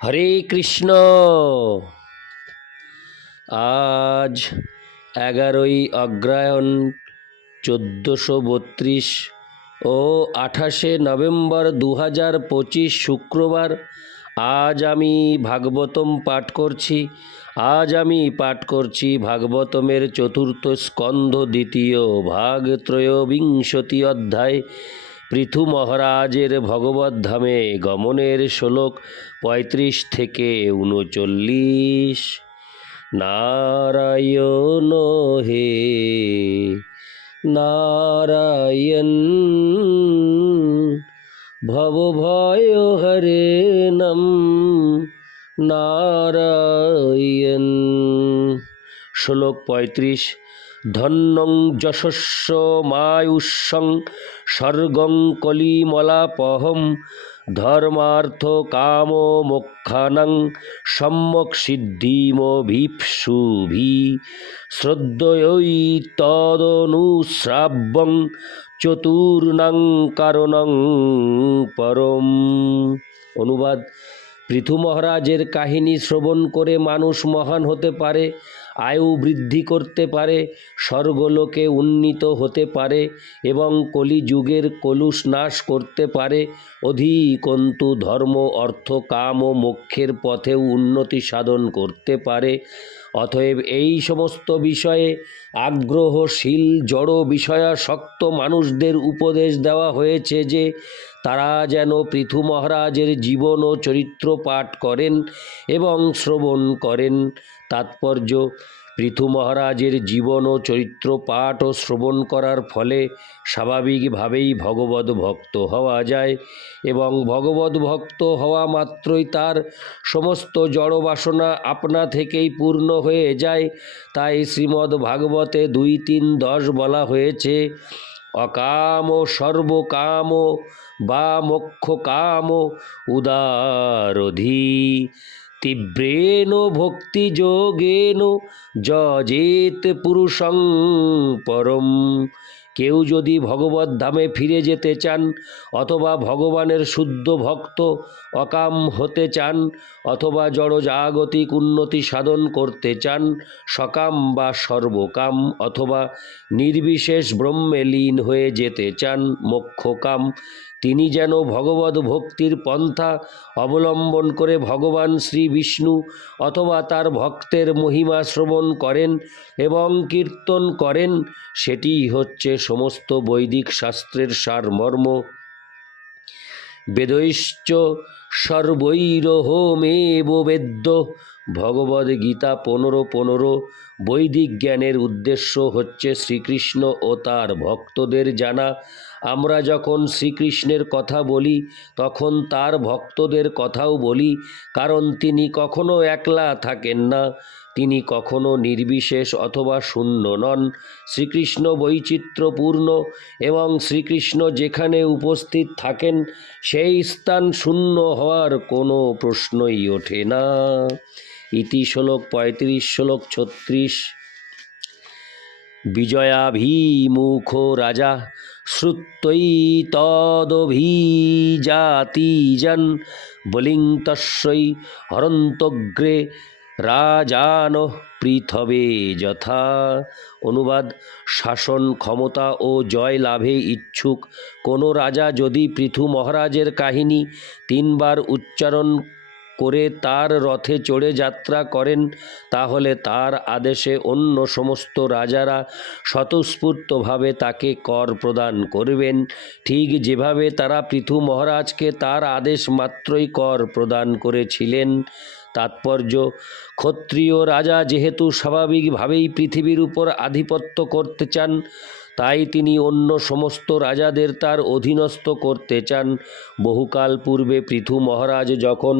হরে কৃষ্ণ। আজ এগারোই অগ্রায়ণ চোদ্দোশো বত্রিশ ও আঠাশে নভেম্বর দু হাজার পঁচিশ শুক্রবার আজ আমি ভাগবতম পাঠ করছি। আজ আমি পাঠ করছি ভাগবতমের চতুর্থ স্কন্ধ দ্বিতীয় ভাগ ত্রয়োবিংশতি অধ্যায়। পৃথু মহারাজের ভগবত ধামে গমনের শ্লোক পঁয়ত্রিশ থেকে উনচল্লিশ। নারায়ণ হে নারায়ণ ভবভয় হরে নম, নারায়ণ। শ্লোক পঁয়ত্রিশ ধন্যং যশস্ব মায়ুষ্যং স্বর্গং কলিমলাপহম ধর্মার্থ কাম মোক্ষানং সম্যক সিদ্ধিমভীপসুভি শ্রদ্ধয়ৈ তদনুশ্রাব্যং চতুর্ণং কারণং পরম। অনুবাদ পৃথু মহারাজের কাহিনী শ্রবণ করে মানুষ মহান হতে পারে, আয়ু বৃদ্ধি করতে পারে, স্বর্গলোকে উন্নীত হতে পারে এবং কলিযুগের কলুষ নাশ করতে পারে। অধিকন্তু ধর্ম, অর্থ, কাম ও মোক্ষের পথেও উন্নতি সাধন করতে পারে। অতএব এই সমস্ত বিষয়ে আগ্রহশীল, জড় বিষয়াসক্ত মানুষদের উপদেশ দেওয়া হয়েছে যে তারা যেন পৃথু মহারাজের জীবন ও চরিত্র পাঠ করেন এবং শ্রবণ করেন। তাৎপর্য, পৃথু মহারাজের জীবন ও চরিত্র পাঠ ও শ্রবণ করার ফলে স্বাভাবিকভাবেই ভগবত ভক্ত হওয়া যায় এবং ভগবত ভক্ত হওয়া মাত্রই তার সমস্ত জড় বাসনা আপনা থেকেই পূর্ণ হয়ে যায়। তাই শ্রীমদ্ ভাগবতে দুই তিন দশ বলা হয়েছে অকাম সর্বকাম বা মোক্ষ কাম উদারধি তীব্রেণ ভক্তিযোগেন যজেত পুরুষং পরম। কেউ যদি ভগবত ধামে ফিরে যেতে চান অথবা ভগবানের শুদ্ধ ভক্ত অকাম হতে চান অথবা জড়জাগতিক উন্নতি সাধন করতে চান, সকাম বা সর্বকাম অথবা নির্বিশেষ ব্রহ্মে লীন হয়ে যেতে চান, মোক্ষকাম, তিনি যেন ভগবত ভক্তির পন্থা অবলম্বন করে ভগবান শ্রী বিষ্ণু অথবা তার ভক্তের মহিমা শ্রবণ করেন এবং কীর্তন করেন, সেটিই হচ্ছে সমস্ত বৈদিক শাস্ত্রের সারমর্ম। বেদৈশ্চ সর্বৈরহমেব বেদ্য। ভগবদ গীতা পনেরো পনেরো। বৈদিক জ্ঞানের উদ্দেশ্য হচ্ছে শ্রীকৃষ্ণ ও তার ভক্তদের জানা। আমরা যখন শ্রীকৃষ্ণের কথা বলি, তখন তার ভক্তদের কথাও বলি, কারণ তিনি কখনো একলা থাকেন না। তিনি কখনো নির্বিশেষ অথবা শূন্য নন। শ্রীকৃষ্ণ বৈচিত্র্যপূর্ণ এবং শ্রীকৃষ্ণ যেখানে উপস্থিত থাকেন, সেই স্থান শূন্য হওয়ার কোনো প্রশ্নই ওঠে না। ইতি শ্লোক পঁয়ত্রিশ, শ্লোক ছত্রিশ। বিজয়াভিমুখ রাজা শ্রুত্বৈ তদভিজাতিজন, বলিং তস্যৈ হরন্তগ্রে রাজান পৃথবে যথা। অনুবাদ, শাসন ক্ষমতা ও জয় লাভে ইচ্ছুক। কোনো রাজা যদি পৃথু মহারাজের কাহিনী তিনবার উচ্চারণ করে তার রথে চড়ে যাত্রা করেন, তাহলে তার আদেশে অন্য সমস্ত রাজারা স্বতঃস্ফূর্তভাবে তাকে কর প্রদান করবেন। ঠিক যেভাবে তারা পৃথু মহারাজকে তার আদেশ মাত্রই কর প্রদান করেছিলেন তাৎপর্য। ক্ষত্রিয় রাজা যেহেতু স্বাভাবিকভাবেই পৃথিবীর উপর আধিপত্য করতে চান, তাই তিনি অন্য সমস্ত রাজাদের তার অধীনস্থ করতে চান। বহুকাল পূর্বে পৃথু মহারাজ যখন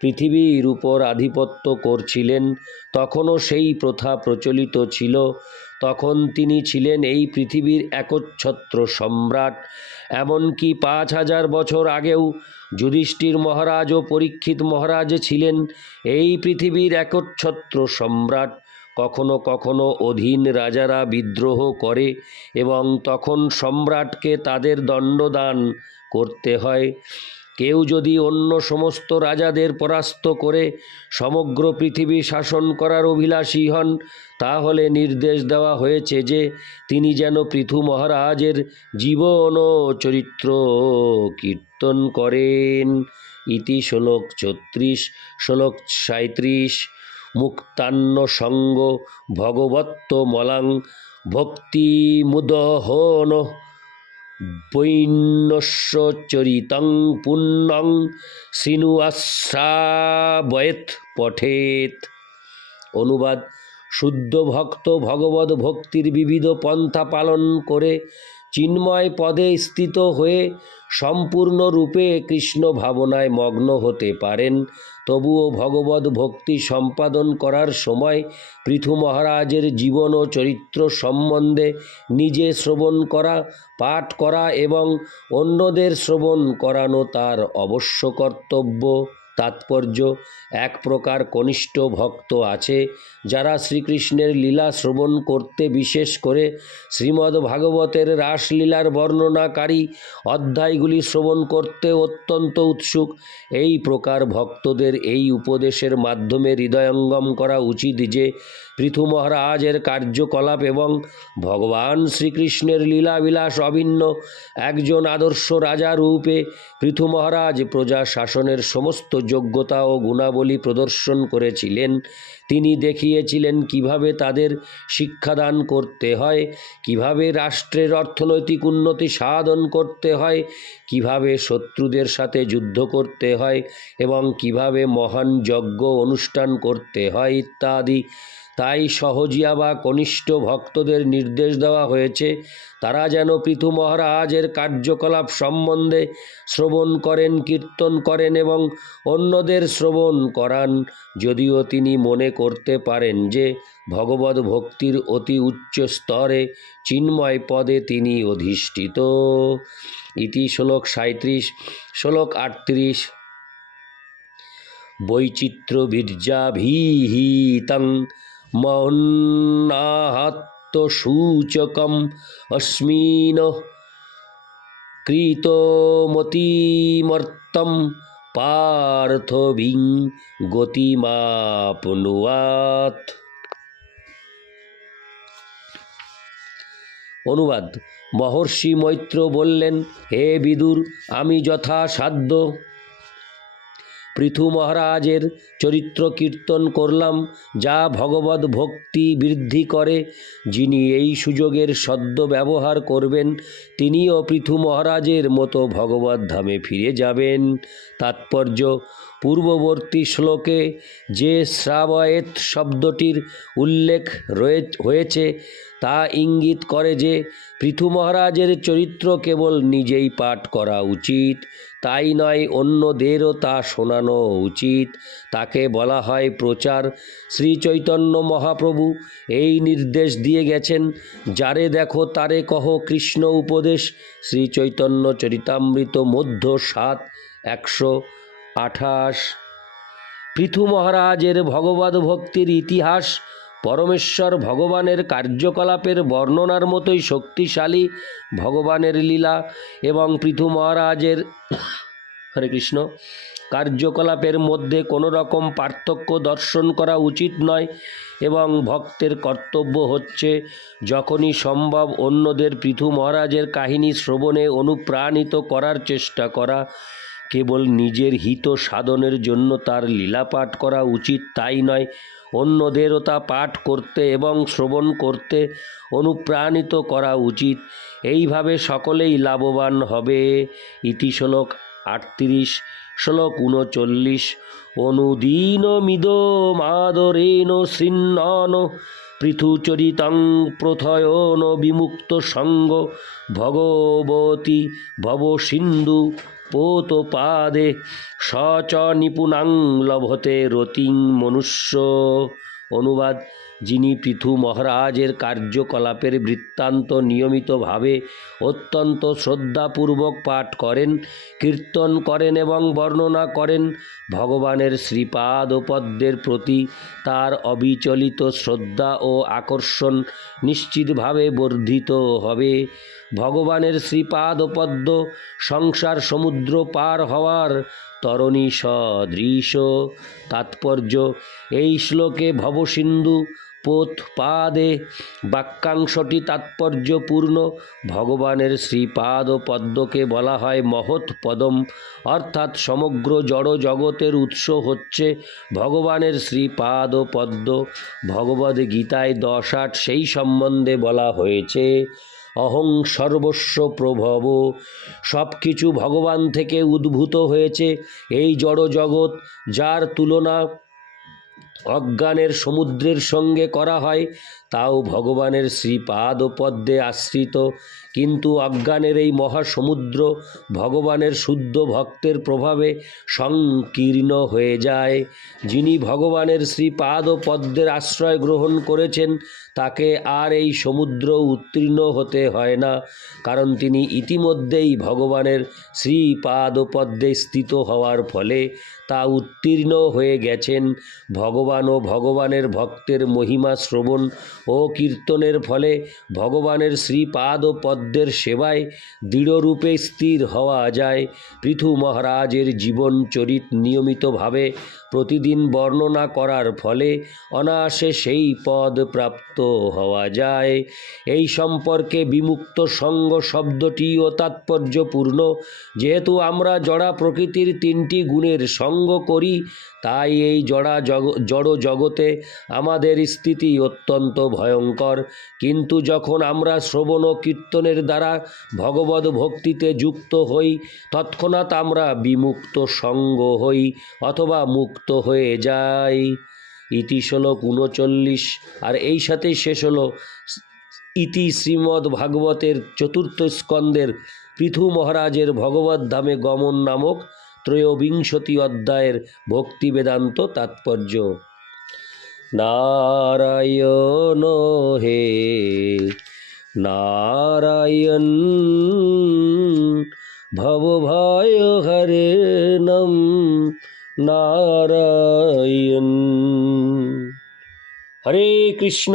পৃথিবীর উপর আধিপত্য করছিলেন, তখনও সেই প্রথা প্রচলিত ছিল। তখন তিনি ছিলেন এই পৃথিবীর একচ্ছত্র সম্রাট। এমনকি পাঁচ হাজার বছর আগেও যুধিষ্ঠির মহারাজ ও পরীক্ষিত মহারাজ ছিলেন এই পৃথিবীর একচ্ছত্র সম্রাট। কখনো কখনো অধীন রাজারা বিদ্রোহ করে এবং তখন সম্রাটকে তাদের দণ্ডদান করতে হয়। কেউ যদি অন্য সমস্ত রাজাদের পরাস্ত করে সমগ্র পৃথিবী শাসন করার অভিলাষী হন, তাহলে নির্দেশ দেওয়া হয়েছে যে তিনি যেন পৃথু মহারাজের জীবন ও চরিত্র কীর্তন করেন। ইতি শ্লোক ছত্রিশ, শ্লোক সাঁত্রিশ মুক্তান্ন সঙ্গ ভগবত্ত মলাং ভক্তি মুদহন বৈন্যস্য চরিতং পুণ্যং সিনুয়াশ্রাবয়েত পঠেত। অনুবাদ শুদ্ধ ভক্ত ভগবত ভক্তির বিবিধ পন্থা পালন করে চিন্ময় পদে স্থিত হয়ে সম্পূর্ণরূপে কৃষ্ণ ভাবনায় মগ্ন হতে পারেন। তবুও ভগবত ভক্তি সম্পাদন করার সময় পৃথু মহারাজের জীবন ও চরিত্র সম্বন্ধে নিজে শ্রবণ করা, পাঠ করা এবং অন্যদের শ্রবণ করানো তার অবশ্য কর্তব্য। তাৎপর্য এক প্রকার কনিষ্ঠ ভক্ত আছে, যারা শ্রীকৃষ্ণের লীলা শ্রবণ করতে বিশেষ করে শ্রীমদ্ ভাগবতের রাসলীলার বর্ণনাকারী অধ্যায়গুলি শ্রবণ করতে অত্যন্ত উৎসুক। এই প্রকার ভক্তদের এই উপদেশের মাধ্যমে হৃদয়ঙ্গম করা উচিত যে পৃথু মহারাজের কার্যকলাপ এবং ভগবান শ্রীকৃষ্ণের লীলাবিলাস অভিন্ন। একজন আদর্শ রাজা রূপে পৃথু মহারাজ প্রজা শাসনের সমস্ত যোগ্যতা ও গুণাবলী প্রদর্শন করেছিলেন। তিনি দেখিয়েছিলেন কীভাবে তাদের শিক্ষাদান করতে হয়, কীভাবে রাষ্ট্রের অর্থনৈতিক উন্নতি সাধন করতে হয়, কীভাবে শত্রুদের সাথে যুদ্ধ করতে হয় এবং কীভাবে মহান যজ্ঞ অনুষ্ঠান করতে হয় ইত্যাদি। তাই সহজিয়া বা কনিষ্ঠ ভক্তদের নির্দেশ দেওয়া হয়েছে, তারা যেন পৃথু মহারাজের কার্যকলাপ সম্বন্ধে শ্রবণ করেন, কীর্তন করেন এবং অন্যদের শ্রবণ করান। যদিও তিনি মনে করতে পারেন যে, ভগবত ভক্তির অতি উচ্চ স্তরে চিন্ময় পদে তিনি অধিষ্ঠিত। ইতি শ্লোক সাঁত্রিশ শ্লোক আটত্রিশ। বৈচিত্র্যবীর্যাভিহিতং মৌন্নাহাত্মসূচকম অস্মিন কৃতমতিমর্তম পার্থভিং গতিমাপনুয়াত। অনুবাদ মহর্ষি মৈত্র বললেন হে বিদুর আমি যথাসাধ্য পৃথু মহারাজের চরিত্র কীর্তন করলাম, যা ভগবত ভক্তি বৃদ্ধি করে। যিনি এই সুযোগের সদ্য ব্যবহার করবেন, তিনিও পৃথু মহারাজের মতো ভগবত ধামে ফিরে যাবেন। তাৎপর্য, পূর্ববর্তী শ্লোকে যে শ্রাবয়েত শব্দটির উল্লেখ রয়ে, হয়েছে তা ইঙ্গিত করে যে পৃথু মহারাজের চরিত্র কেবল নিজেই পাঠ করা উচিত। তাই নয়, অন্যদেরও তা শোনানো উচিত। তাকে বলা হয় প্রচার। শ্রী চৈতন্য মহাপ্রভু এই নির্দেশ দিয়ে গেছেন, যারে দেখো তারে কহ কৃষ্ণ উপদেশ। শ্রী চৈতন্য চরিতামৃত মধ্য সাত, একশো আঠাশ। পৃথু মহারাজের ভগবত ভক্তির ইতিহাস পরমেশ্বর ভগবানের কার্যকলাপের বর্ণনার মতোই শক্তিশালী ভগবানের লীলা এবং পৃথু মহারাজের হরে কৃষ্ণ, কার্যকলাপের মধ্যে কোনো রকম পার্থক্য দর্শন করা উচিত নয় এবং ভক্তের কর্তব্য হচ্ছে যখনই সম্ভব অন্যদের পৃথু মহারাজের কাহিনী শ্রবণে অনুপ্রাণিত করার চেষ্টা করা। কেবল নিজের হিত সাধনের জন্য তার লীলা পাঠ করা উচিত তাই নয়, অন্যদেরও তা পাঠ করতে এবং শ্রবণ করতে অনুপ্রাণিত করা উচিত। এইভাবে সকলেই লাভবান হবে। ইতি শ্লোক আটত্রিশ, শ্লোক উনচল্লিশ। অনুদীন মিদ মাদরেণ শৃণ্বন পৃথুচরিতং প্রথয়ন বিমুক্ত সঙ্গ ভগবতী ভব সিন্ধু পোত পাদে সচ নিপুণাং লভতে রতিং মনুষ্য। অনুবাদ যিনি পৃথু মহারাজের কার্যকলাপের বৃত্তান্ত নিয়মিতভাবে অত্যন্ত শ্রদ্ধাপূর্বক পাঠ করেন, কীর্তন করেন এবং বর্ণনা করেন, ভগবানের শ্রীপাদ ও পদ্মের প্রতি তার অবিচলিত শ্রদ্ধা ও আকর্ষণ নিশ্চিতভাবে বর্ধিত হবে। ভগবানের শ্রীপাদ পদ্ম সংসার সমুদ্র পার হওয়ার তরণী সদৃশ। তাৎপর্য, এই শ্লোকে ভবসিন্ধু পোত পাদে বাক্যাংশটি তাৎপর্যপূর্ণ। ভগবানের শ্রীপাদ পদ্মকে বলা হয় মহৎ পদম। অর্থাৎ সমগ্র জড় জগতের উৎস হচ্ছে ভগবানের শ্রীপাদ পদ্ম। ভগবদ গীতায় দশ আট সেই সম্বন্ধে বলা হয়েছে, অহং সর্বস্ব প্রভব। সব কিছু ভগবান থেকে উদ্ভূত হয়েছে। এই জড় জগৎ যার তুলনা অজ্ঞানের সমুদ্রের সঙ্গে করা হয় তাও ভগবানের শ্রীপাদ পদ্মে আশ্রিত। কিন্তু অজ্ঞানের এই মহাসমুদ্র ভগবানের শুদ্ধ ভক্তের প্রভাবে সংকীর্ণ হয়ে যায়। যিনি ভগবানের শ্রীপাদ ও পদ্মের আশ্রয় গ্রহণ করেছেন, তাকে আর এই সমুদ্র উত্তীর্ণ হতে হয় না, কারণ তিনি ইতিমধ্যেই ভগবানের শ্রীপাদ ও পদ্মে স্থিত হওয়ার ফলে তা উত্তীর্ণ হয়ে গেছেন। ভগবান ও ভগবানের ভক্তের মহিমা শ্রবণ ও কীর্তনের ফলে ভগবানের শ্রীপাদ ও পদ্মের সেবায় দৃঢ়রূপে স্থির হওয়া যায়। পৃথু মহারাজের জীবন চরিত নিয়মিতভাবে প্রতিদিন বর্ণনা করার ফলে অনায়াসে সেই পদ প্রাপ্ত হওয়া যায়। এই সম্পর্কে বিমুক্ত সঙ্গ শব্দটিও তাৎপর্যপূর্ণ। যেহেতু আমরা জড়া প্রকৃতির তিনটি গুণের সঙ্গ করি তাই এই জড়া জগ, জড় জগতে আমাদের স্থিতি অত্যন্ত ভয়ঙ্কর। কিন্তু যখন আমরা শ্রবণ ও কীর্তনের দ্বারা ভগবত ভক্তিতে যুক্ত হই, তৎক্ষণাৎ আমরা বিমুক্ত সঙ্গ হই অথবা মুক্ত হয়ে যাই। ইতি শ্লোক উনচল্লিশ। আর এই সাথেই শেষ হলো ইতি শ্রীমদ্ ভাগবতের চতুর্থ স্কন্দের পৃথু মহারাজের ভগবত ধামে গমন নামক ত্রয়োবিংশতি অধ্যায়ের ভক্তি বেদান্ত তাৎপর্য। নারায়ণ হে নারায়ণ ভবভয় হরে নম নারায়ণ। হরে কৃষ্ণ।